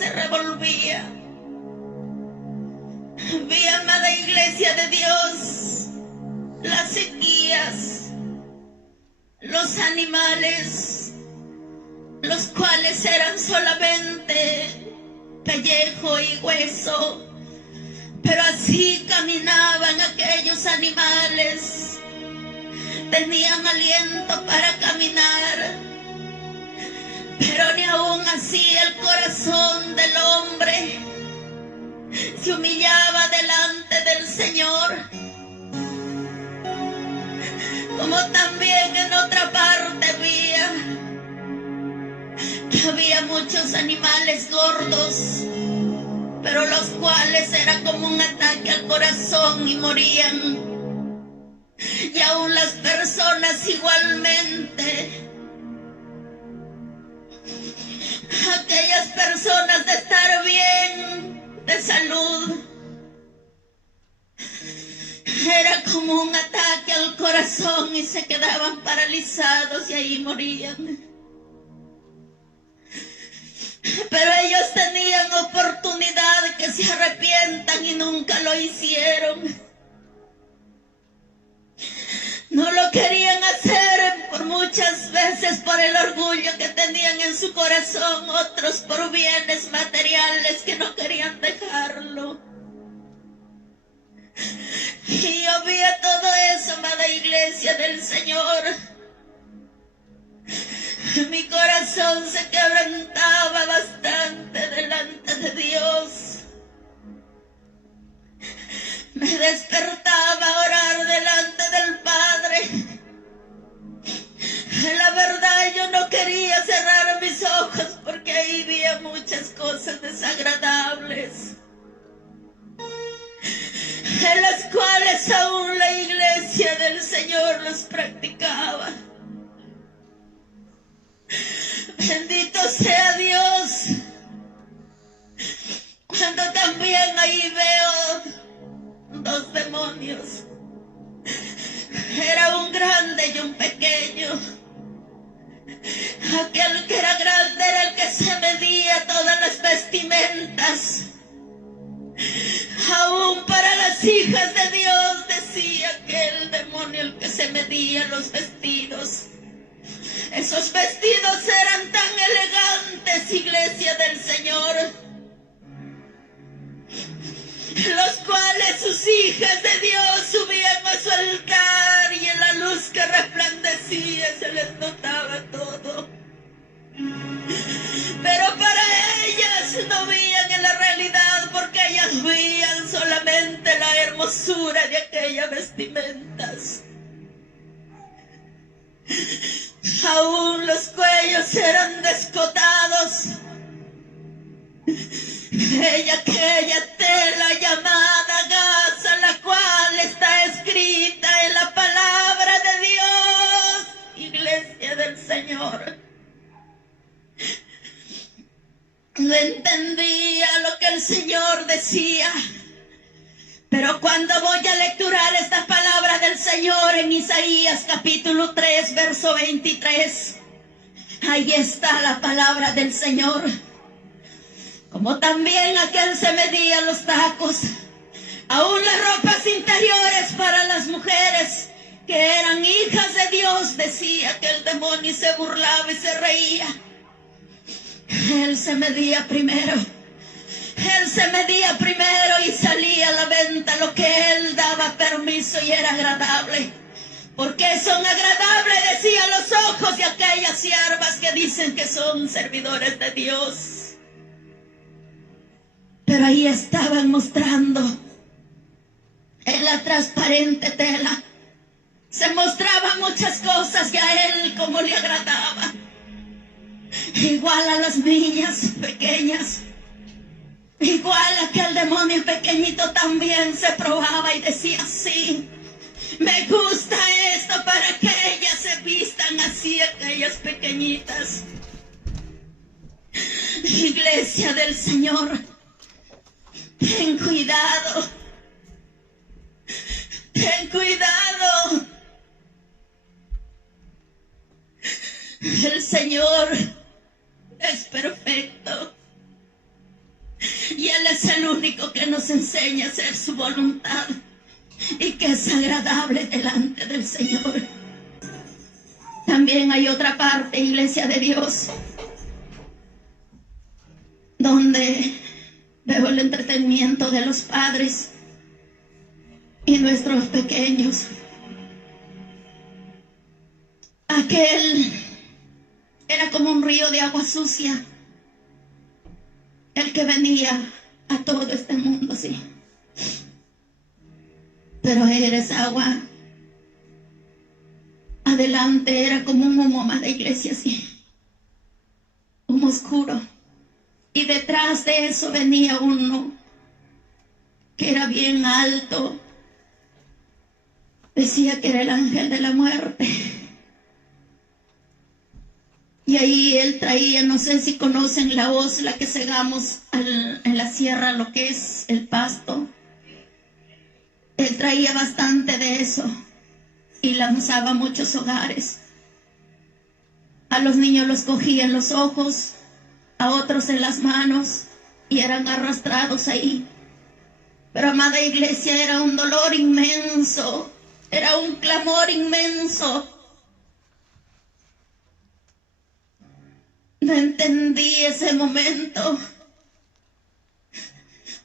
se revolvía. Vi, amada iglesia de Dios, las sequías, los animales, los cuales eran solamente pellejo y hueso, pero así caminaban aquellos animales, tenían aliento para caminar, pero ni aún así el corazón del hombre se humillaba delante del Señor. Como también en otra parte había muchos animales gordos, pero los cuales era como un ataque al corazón y morían. Y aún las personas igualmente, aquellas personas de estar bien de salud, era como un ataque al corazón y se quedaban paralizados y ahí morían. Pero ellos tenían oportunidad de que se arrepientan y nunca lo hicieron. No lo querían hacer por muchas veces por el orgullo que tenían en su corazón, otros por bienes materiales que no querían dejarlo. Y yo vi a todo eso, amada iglesia del Señor. Mi corazón se quebrantaba bastante delante de Dios. Me despertaba a orar delante del Padre. La verdad, yo no quería cerrar mis ojos porque ahí había muchas cosas desagradables, en las cuales aún la iglesia del Señor los practicaba. Bendito sea Dios, cuando también ahí veo dos demonios. Era un grande y un pequeño. Aquel que era grande era el que se medía todas las vestimentas. Aún para las hijas de Dios decía que el demonio el que se medía los vestidos. Esos vestidos eran tan elegantes, iglesia del Señor, los cuales sus hijas de Dios subían a su altar y en la luz que resplandecía se les notaba todo. Pero para ellas no veían en la realidad, porque ellas veían solamente la hermosura de aquellas vestimentas. Aún los cuellos eran descotados. Aquella tela llamada gasa, la cual está escrita en la palabra de Dios, iglesia del Señor. No entendía lo que el Señor decía, pero cuando voy a lecturar esta palabra del Señor en Isaías capítulo 3, verso 23, ahí está la palabra del Señor. Como también aquel se medía los tacos, aún las ropas interiores para las mujeres que eran hijas de Dios, decía que el demonio se burlaba y se reía. Él se medía primero. Él se medía primero y salía a la venta lo que él daba permiso y era agradable. Porque son agradables, decía, los ojos de aquellas siervas que dicen que son servidores de Dios. Pero ahí estaban mostrando en la transparente tela. Se mostraban muchas cosas que a él como le agradaba. Igual a las niñas pequeñas. Igual a que el demonio pequeñito también se probaba y decía, sí, me gusta esto, para que ellas se vistan así, aquellas pequeñitas. Iglesia del Señor, ten cuidado. Ten cuidado. El Señor es perfecto. único que nos enseña a hacer su voluntad y que es agradable delante del Señor. También hay otra parte, iglesia de Dios, donde veo el entretenimiento de los padres y nuestros pequeños. Aquel era como un río de agua sucia, el que venía a todo este mundo, sí. Pero eres agua. Adelante era como un humo más de iglesia, sí. Humo oscuro. Y detrás de eso venía uno que era bien alto. Decía que era el ángel de la muerte. Y ahí él traía, no sé si conocen la hoz, la que segamos en la sierra, lo que es el pasto. Él traía bastante de eso y la usaba a muchos hogares. A los niños los cogía en los ojos, a otros en las manos y eran arrastrados ahí. Pero amada iglesia, era un dolor inmenso, era un clamor inmenso. No entendí ese momento,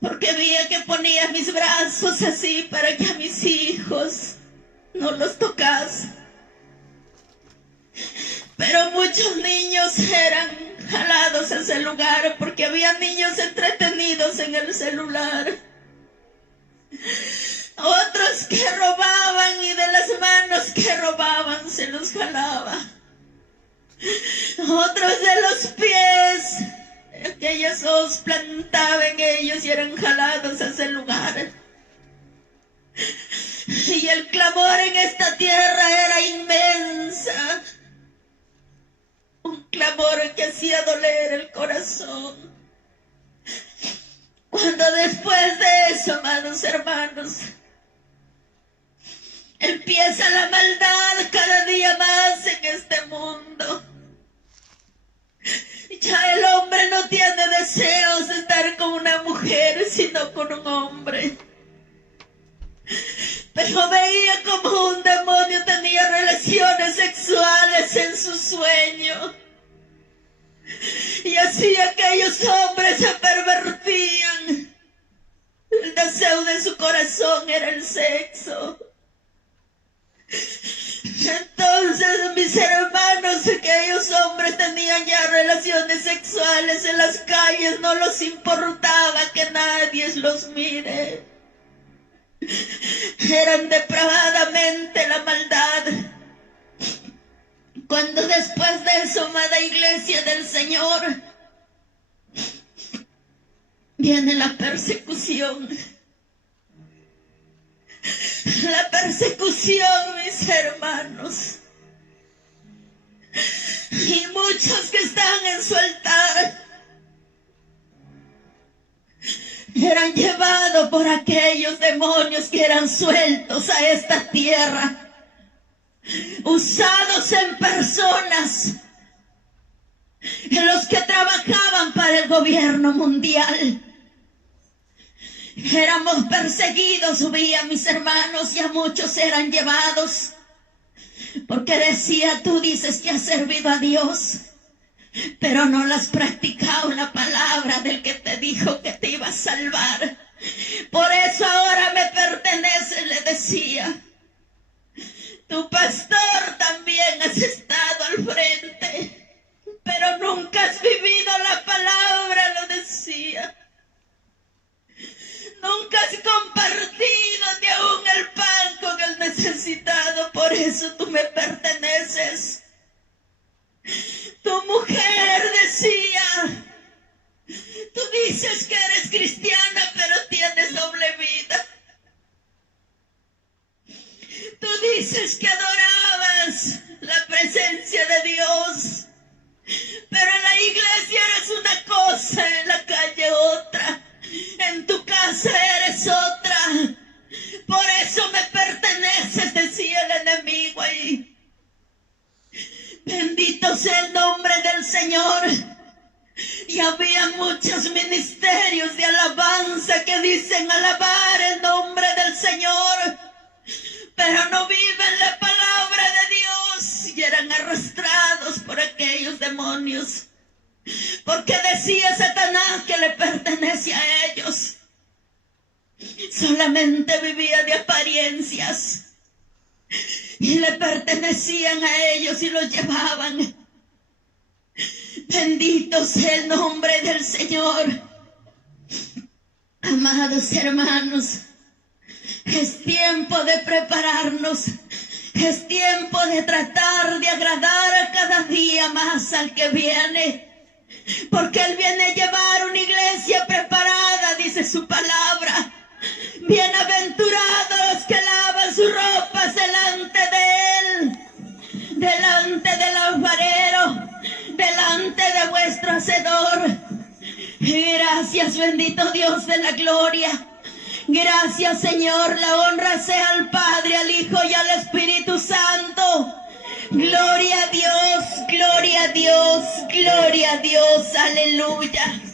porque veía que ponía mis brazos así para que a mis hijos no los tocas. Pero muchos niños eran jalados a ese lugar porque había niños entretenidos en el celular. Otros que robaban y de las manos que robaban se los jalaba. Otros de los pies, aquellos ojos plantaban ellos y eran jalados a ese lugar. Y el clamor en esta tierra era inmensa. Un clamor que hacía doler el corazón. Cuando después de eso, amados hermanos, empieza la maldad cada día más en este mundo. Ya el hombre no tiene deseos de estar con una mujer, sino con un hombre. Pero veía como un demonio tenía relaciones sexuales en su sueño. Y así aquellos hombres se pervertían. El deseo de su corazón era el sexo. Entonces, mis hermanos, aquellos hombres tenían ya relaciones sexuales en las calles, no les importaba que nadie los mire. Eran depravadamente la maldad. Cuando después de eso, amada iglesia del Señor, viene la persecución. La persecución, mis hermanos. Y muchos que están en su altar eran llevados por aquellos demonios que eran sueltos a esta tierra, usados en personas, en los que trabajaban para el gobierno mundial. Éramos perseguidos, subía mis hermanos, y a muchos eran llevados, porque decía, tú dices que has servido a Dios, pero no la has practicado la palabra del que te dijo que te iba a salvar. Por eso ahora me pertenece, le decía. Tu pastor también has estado al frente, pero nunca has vivido la palabra, lo decía. Nunca has compartido ni aún el pan con el necesitado, por eso tú me perteneces. Tu mujer decía, tú dices que eres cristiana, pero tienes doble vida. Tú dices que adorabas la presencia de Dios, pero en la iglesia eres una cosa, en la calle otra, en tu casa eres otra. Por eso me perteneces, decía el enemigo ahí. Bendito sea el nombre del Señor. Y había muchos ministerios de alabanza que dicen alabar el nombre del Señor, pero no viven la palabra de Dios y eran arrastrados por aquellos demonios, porque decía Satanás que le pertenece a ellos. Solamente vivía de apariencias y le pertenecían a ellos y los llevaban. Bendito sea el nombre del Señor. Amados hermanos, es tiempo de prepararnos. Es tiempo de tratar de agradar cada día más al que viene, porque Él viene a llevar una iglesia preparada, dice su palabra. Bienaventurados los que lavan sus ropas delante de Él, delante del alfarero, delante de vuestro Hacedor. Gracias, bendito Dios de la gloria. Gracias, Señor. La honra sea al Padre, al Hijo y al Espíritu Santo. Gloria a Dios, gloria a Dios, gloria a Dios. Aleluya.